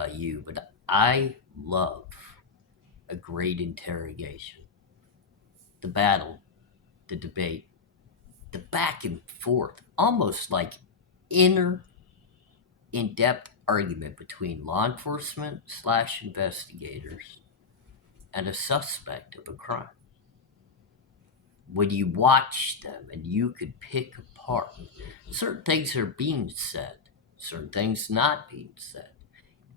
about you, but I love a great interrogation. The battle, the debate, the back and forth, almost like inner, in depth argument between law enforcement slash investigators and a suspect of a crime. When you watch them and you could pick apart certain things are being said, certain things not being said,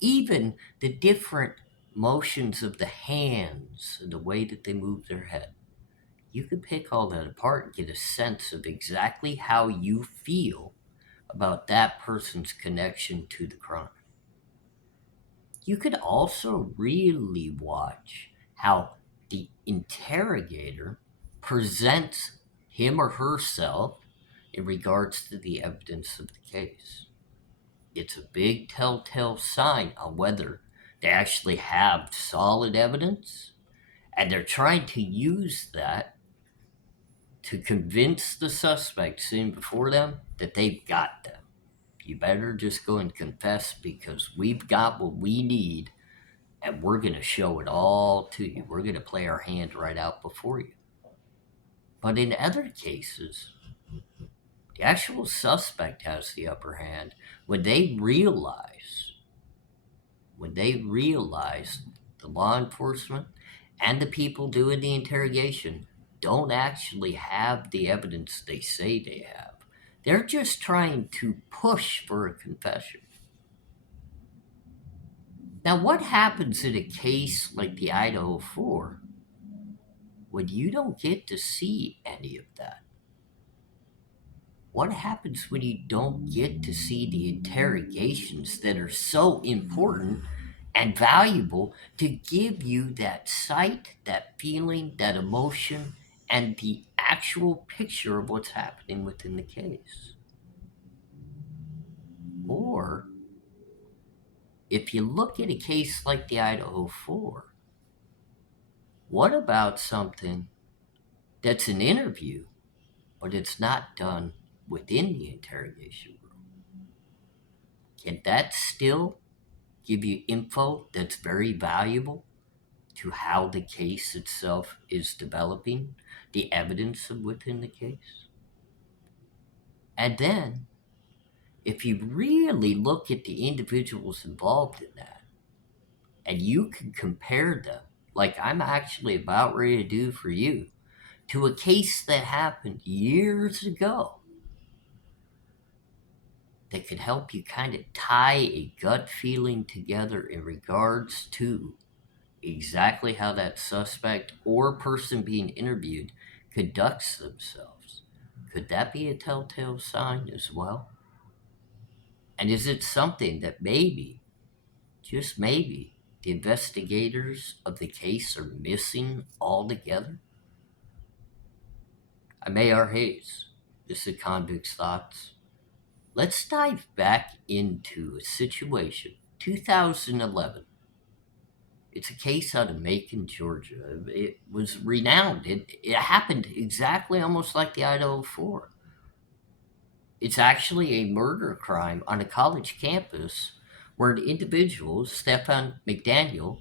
even the different motions of the hands and the way that they move their head. You could pick all that apart and get a sense of exactly how you feel about that person's connection to the crime. You could also really watch how the interrogator presents him or herself in regards to the evidence of the case. It's a big telltale sign on whether they actually have solid evidence and they're trying to use that to convince the suspect sitting before them that they've got them. You better just go and confess because we've got what we need and we're going to show it all to you. We're going to play our hand right out before you. But in other cases, the actual suspect has the upper hand when they realize the law enforcement and the people doing the interrogation don't actually have the evidence they say they have. They're just trying to push for a confession. Now, what happens in a case like the Idaho 4 when you don't get to see any of that? What happens when you don't get to see the interrogations that are so important and valuable to give you that sight, that feeling, that emotion, and the actual picture of what's happening within the case? Or if you look at a case like the Idaho 4, what about something that's an interview, but it's not done within the interrogation room? Can that still give you info that's very valuable to how the case itself is developing, the evidence within the case? And then, if you really look at the individuals involved in that, and you can compare them, like I'm actually about ready to do for you, to a case that happened years ago, that could help you kind of tie a gut feeling together in regards to exactly how that suspect or person being interviewed conducts themselves. Could that be a telltale sign as well? And is it something that maybe, just maybe, the investigators of the case are missing altogether? I'm ARHayes. This is Convict's Thoughts. Let's dive back into a situation, 2011. It's a case out of Macon, Georgia. It was renowned. It happened exactly almost like the Idaho 4. It's actually a murder crime on a college campus where an individual, Stephen McDaniel,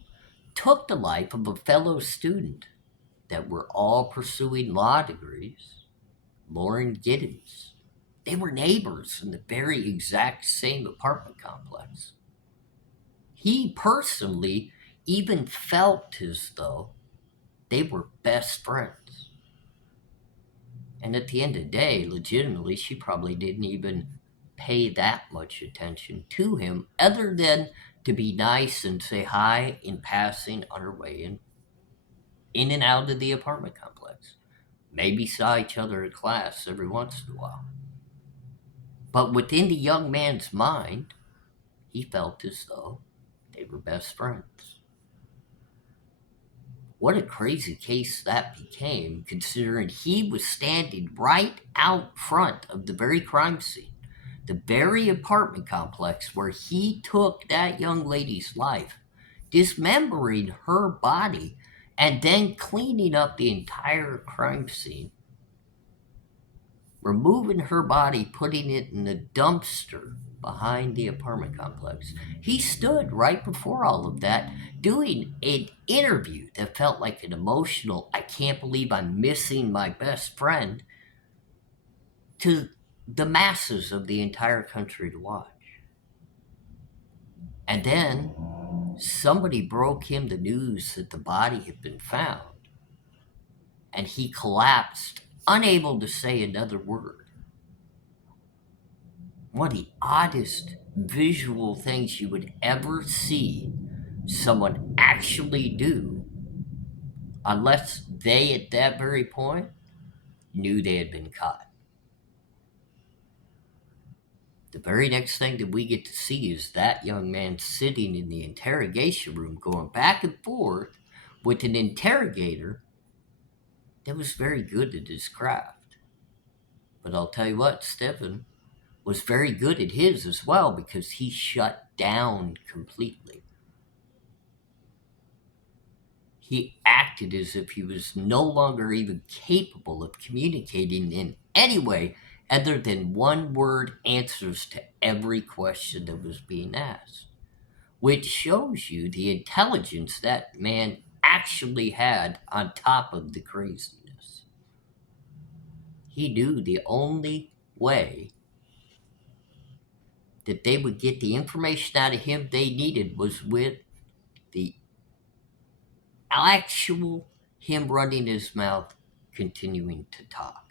took the life of a fellow student that were all pursuing law degrees, Lauren Giddens. They were neighbors in the very exact same apartment complex. He personally even felt as though they were best friends. And at the end of the day, legitimately, she probably didn't even pay that much attention to him other than to be nice and say hi in passing on her way in and out of the apartment complex. Maybe saw each other at class every once in a while. But within the young man's mind, he felt as though they were best friends. What a crazy case that became, considering he was standing right out front of the very crime scene, the very apartment complex where he took that young lady's life, dismembering her body, and then cleaning up the entire crime scene removing her body, putting it in the dumpster behind the apartment complex. He stood right before all of that doing an interview that felt like an emotional, I can't believe I'm missing my best friend, to the masses of the entire country to watch. And then somebody broke him the news that the body had been found, and he collapsed, unable to say another word. One of the oddest visual things you would ever see someone actually do, unless they at that very point knew they had been caught. The very next thing that we get to see is that young man sitting in the interrogation room going back and forth with an interrogator that was very good at his craft. But I'll tell you what, Stephen was very good at his as well, because he shut down completely. He acted as if he was no longer even capable of communicating in any way other than one word answers to every question that was being asked, which shows you the intelligence that man actually had on top of the craziness. He knew the only way that they would get the information out of him they needed was with the actual him running his mouth, continuing to talk.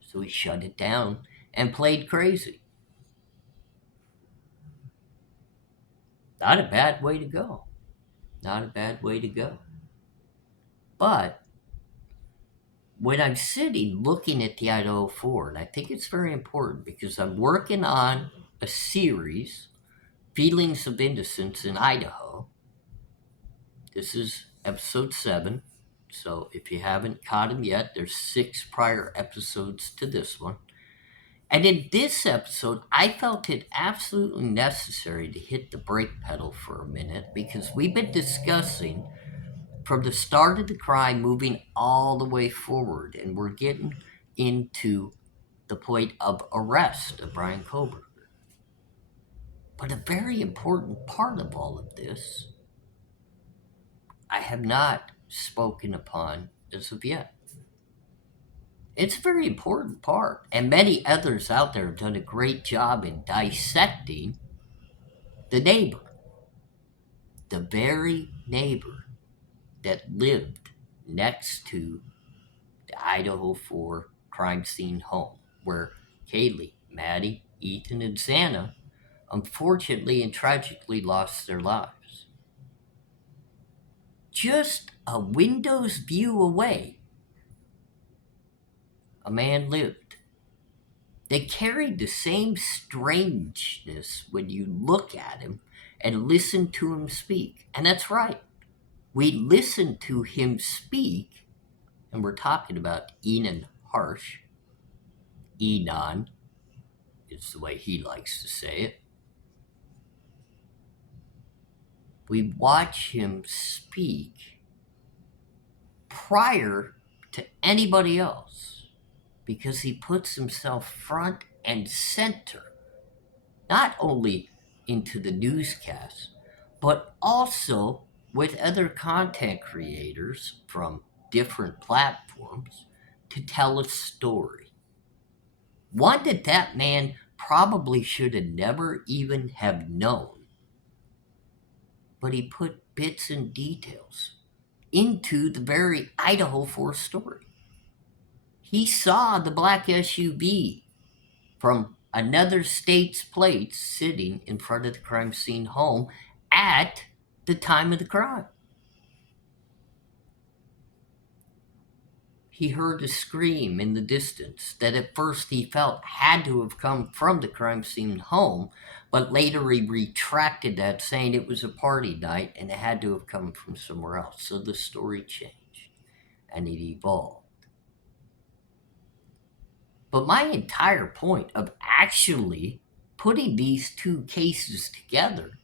So he shut it down and played crazy. Not a bad way to go. Not a bad way to go. But when I'm sitting looking at the Idaho 4, and I think it's very important because I'm working on a series, Feelings of Innocence in Idaho. This is episode 7. So if you haven't caught them yet, there's 6 prior episodes to this one. And in this episode, I felt it absolutely necessary to hit the brake pedal for a minute because we've been discussing from the start of the crime moving all the way forward, and we're getting into the point of arrest of Brian Koberger. But a very important part of all of this, I have not spoken upon as of yet. It's a very important part, and many others out there have done a great job in dissecting the neighbor, the very neighbor that lived next to the Idaho 4 crime scene home, where Kaylee, Maddie, Ethan, and Xana unfortunately and tragically lost their lives. Just a window's view away, a man lived. They carried the same strangeness when you look at him and listen to him speak. And that's right. We listen to him speak, and we're talking about Inan Harsh. Inan is the way he likes to say it. We watch him speak prior to anybody else because he puts himself front and center, not only into the newscast, but also with other content creators from different platforms to tell a story. One that man probably should have never even have known. But he put bits and details into the very Idaho 4 story. He saw the black SUV from another state's plates sitting in front of the crime scene home at the time of the crime. He heard a scream in the distance that at first he felt had to have come from the crime scene home, but later he retracted that, saying it was a party night and it had to have come from somewhere else. So the story changed and it evolved. But my entire point of actually putting these two cases together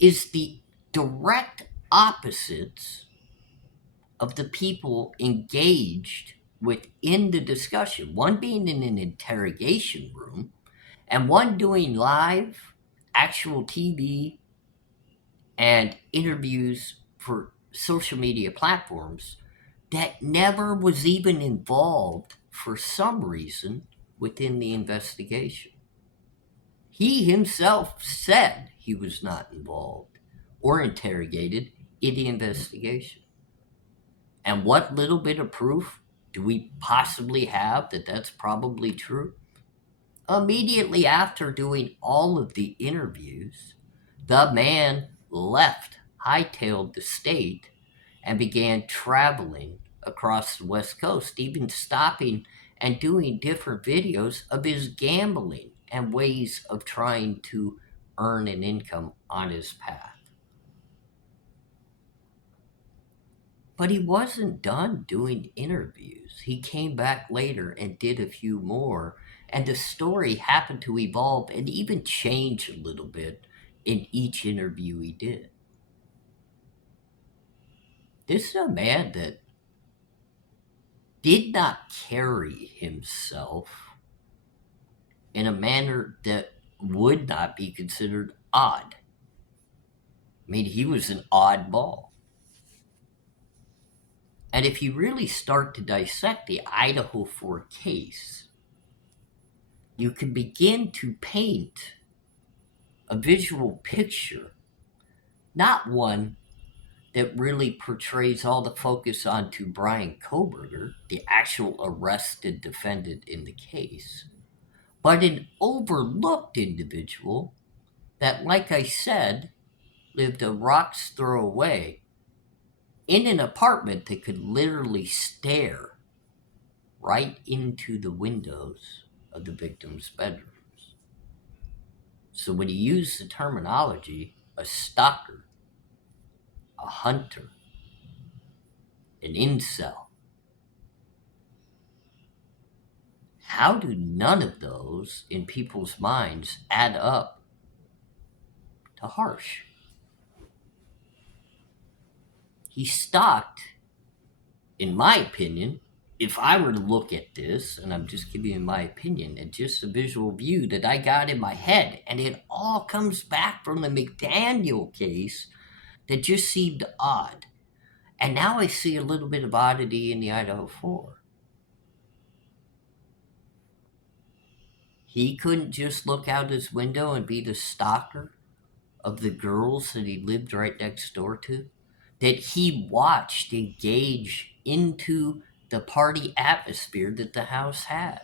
is the direct opposites of the people engaged within the discussion, one being in an interrogation room and one doing live actual TV and interviews for social media platforms that never was even involved for some reason within the investigation. He himself said he was not involved or interrogated in the investigation. And what little bit of proof do we possibly have that that's probably true? Immediately after doing all of the interviews, the man left, hightailed the state, and began traveling across the West Coast, even stopping and doing different videos of his gambling and ways of trying to earn an income on his path. But he wasn't done doing interviews. He came back later and did a few more, and the story happened to evolve and even change a little bit in each interview he did. This is a man that did not carry himself in a manner that would not be considered odd. I mean, he was an oddball. And if you really start to dissect the Idaho 4 case, you can begin to paint a visual picture, not one that really portrays all the focus onto Brian Koberger, the actual arrested defendant in the case, but an overlooked individual that, like I said, lived a rock's throw away in an apartment that could literally stare right into the windows of the victim's bedrooms. So when you use the terminology, a stalker, a hunter, an incel, how do none of those in people's minds add up to Harsh? He stalked, in my opinion, if I were to look at this, and I'm just giving you my opinion, and just a visual view that I got in my head, and it all comes back from the McDaniel case that just seemed odd. And now I see a little bit of oddity in the Idaho 4. He couldn't just look out his window and be the stalker of the girls that he lived right next door to, that he watched engage into the party atmosphere that the house had.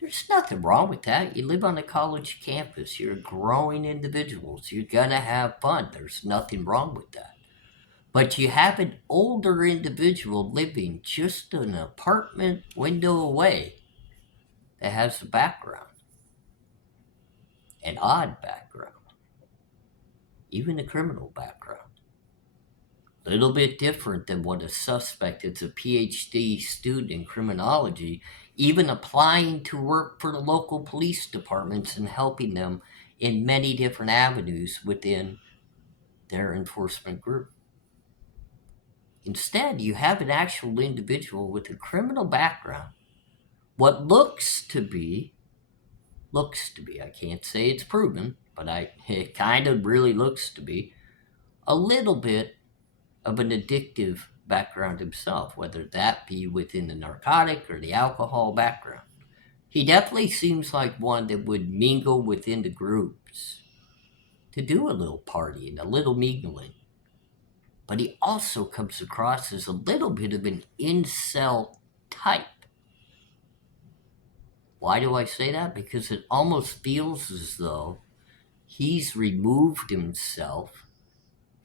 There's nothing wrong with that. You live on a college campus, you're growing individuals, you're gonna have fun. There's nothing wrong with that. But you have an older individual living just an apartment window away that has a background, an odd background, even a criminal background. A little bit different than what a suspect that's a PhD student in criminology, even applying to work for the local police departments and helping them in many different avenues within their enforcement group. Instead, you have an actual individual with a criminal background. What looks to be, I can't say it's proven, but it kind of really looks to be a little bit of an addictive background himself, whether that be within the narcotic or the alcohol background. He definitely seems like one that would mingle within the groups to do a little partying, a little mingling. But he also comes across as a little bit of an incel type. Why do I say that? Because it almost feels as though he's removed himself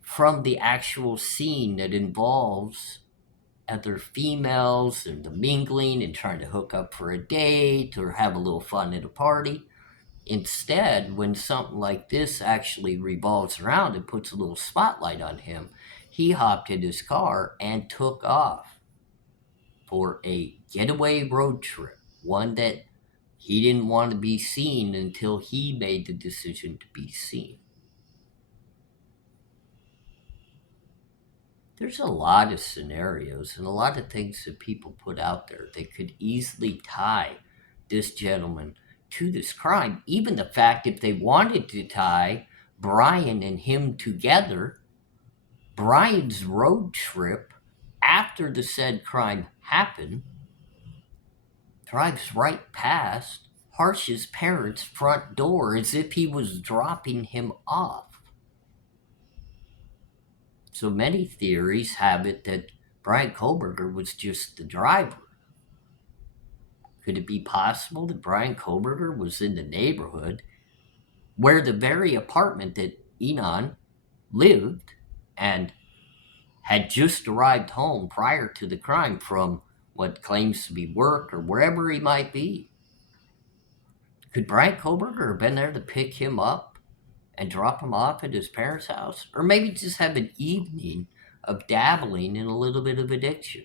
from the actual scene that involves other females and the mingling and trying to hook up for a date or have a little fun at a party. Instead, when something like this actually revolves around and puts a little spotlight on him, he hopped in his car and took off for a getaway road trip, one that he didn't want to be seen until he made the decision to be seen. There's a lot of scenarios and a lot of things that people put out there that could easily tie this gentleman to this crime. Even the fact, if they wanted to tie Brian and him together, Brian's road trip after the said crime happened drives right past Harsh's parents' front door as if he was dropping him off. So many theories have it that Brian Koberger was just the driver. Could it be possible that Brian Koberger was in the neighborhood where the very apartment that Inan lived and had just arrived home prior to the crime from what claims to be work or wherever he might be? Could Brian Koberger have been there to pick him up and drop him off at his parents' house? Or maybe just have an evening of dabbling in a little bit of addiction?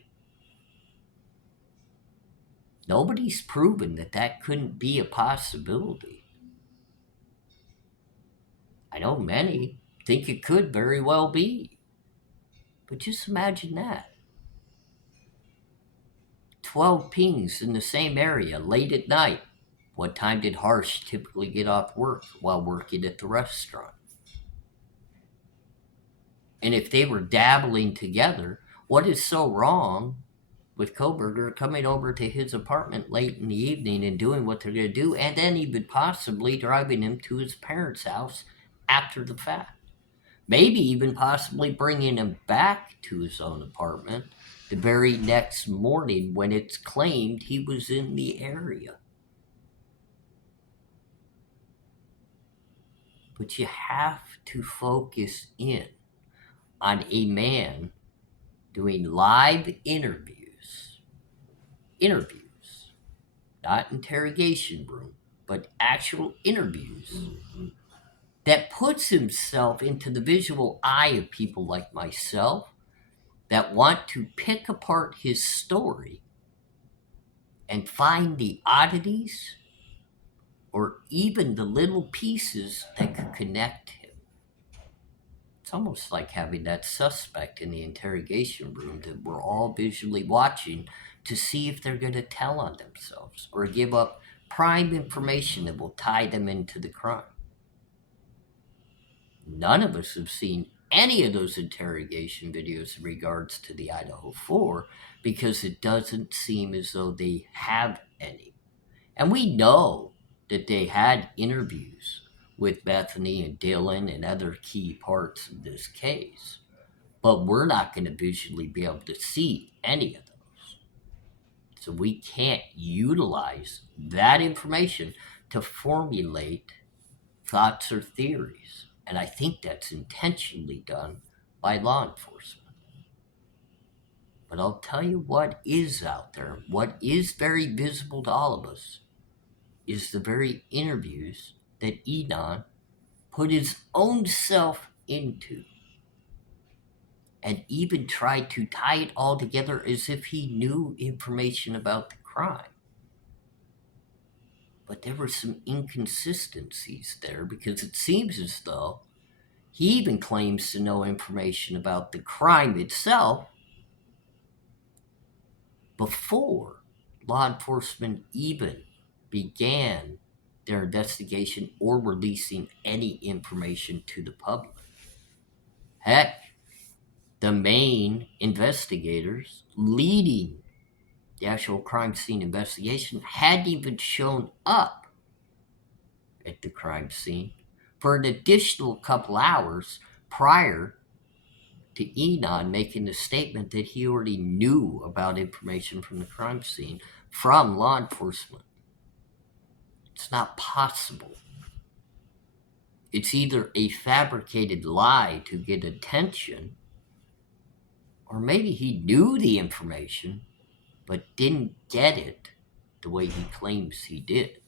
Nobody's proven that that couldn't be a possibility. I know many think it could very well be. But just imagine that. 12 pings in the same area late at night. What time did Harsh typically get off work while working at the restaurant? And if they were dabbling together, what is so wrong with Koberger coming over to his apartment late in the evening and doing what they're going to do, and then even possibly driving him to his parents' house after the fact? Maybe even possibly bringing him back to his own apartment the very next morning when it's claimed he was in the area. But you have to focus in on a man doing live interviews, not interrogation room, but actual interviews, that puts himself into the visual eye of people like myself that want to pick apart his story and find the oddities or even the little pieces that could connect him. It's almost like having that suspect in the interrogation room that we're all visually watching to see if they're going to tell on themselves or give up prime information that will tie them into the crime. None of us have seen any of those interrogation videos in regards to the Idaho 4 because it doesn't seem as though they have any. And we know that they had interviews with Bethany and Dylan and other key parts of this case, but we're not going to visually be able to see any of those. So we can't utilize that information to formulate thoughts or theories. And I think that's intentionally done by law enforcement. But I'll tell you what is out there, what is very visible to all of us, is the very interviews that Inan put his own self into and even tried to tie it all together as if he knew information about the crime. But there were some inconsistencies there because it seems as though he even claims to know information about the crime itself before law enforcement even began their investigation or releasing any information to the public. Heck, the main investigators leading the actual crime scene investigation hadn't even shown up at the crime scene for an additional couple hours prior to Inan making the statement that he already knew about information from the crime scene from law enforcement. It's not possible. It's either a fabricated lie to get attention, or maybe he knew the information but didn't get it the way he claims he did.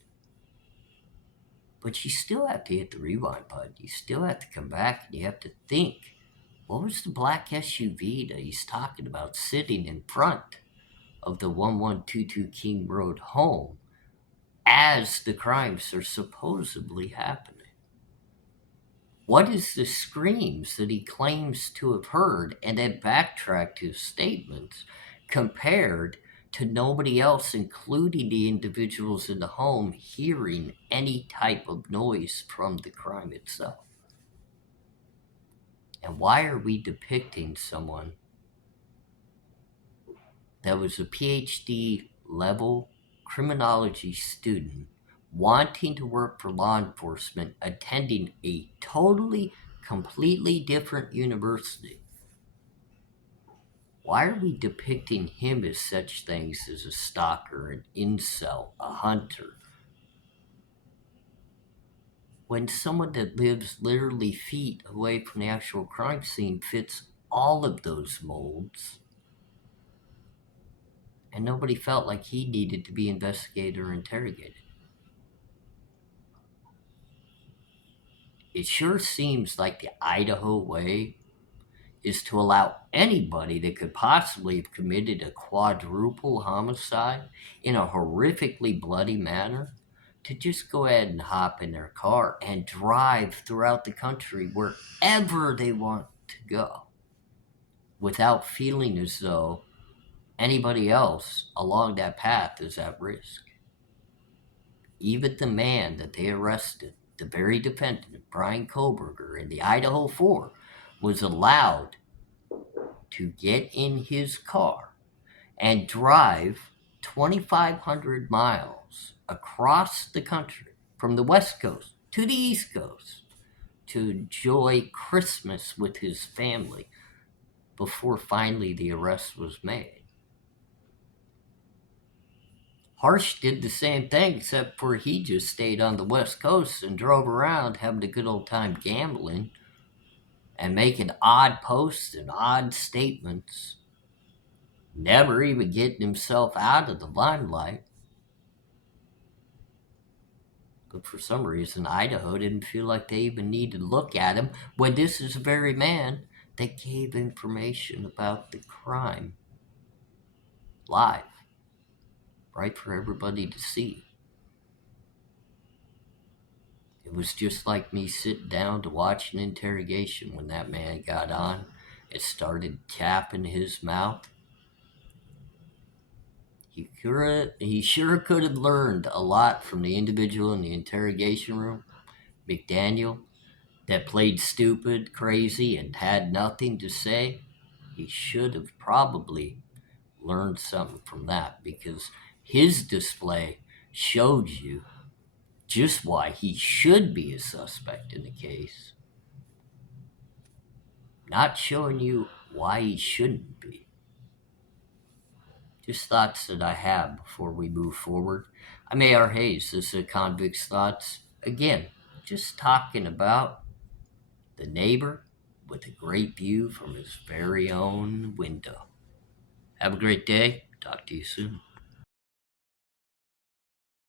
But you still have to hit the rewind button. You still have to come back and you have to think, what was the black SUV that he's talking about sitting in front of the 1122 King Road home as the crimes are supposedly happening? What is the screams that he claims to have heard and then backtracked his statements compared to nobody else, including the individuals in the home, hearing any type of noise from the crime itself? And why are we depicting someone that was a PhD level criminology student wanting to work for law enforcement, attending a totally, completely different university? Why are we depicting him as such things as a stalker, an incel, a hunter, when someone that lives literally feet away from the actual crime scene fits all of those molds, and nobody felt like he needed to be investigated or interrogated? It sure seems like the Idaho way is to allow anybody that could possibly have committed a quadruple homicide in a horrifically bloody manner to just go ahead and hop in their car and drive throughout the country wherever they want to go without feeling as though anybody else along that path is at risk. Even the man that they arrested, the very defendant, Brian Koberger, in the Idaho 4, was allowed to get in his car and drive 2,500 miles across the country from the West Coast to the East Coast to enjoy Christmas with his family before finally the arrest was made. Harsh did the same thing, except for he just stayed on the West Coast and drove around having a good old time gambling and making odd posts and odd statements, never even getting himself out of the limelight. But for some reason, Idaho didn't feel like they even needed to look at him when this is the very man that gave information about the crime live, right, for everybody to see. It was just like me sitting down to watch an interrogation when that man got on and started tapping his mouth. He sure could have learned a lot from the individual in the interrogation room, McDaniel, that played stupid, crazy, and had nothing to say. He should have probably learned something from that, because his display showed you just why he should be a suspect in the case, not showing you why he shouldn't be. Just thoughts that I have before we move forward. I'm ARHayes. This is Convict's Thoughts. Again, just talking about the neighbor with a great view from his very own window. Have a great day. Talk to you soon.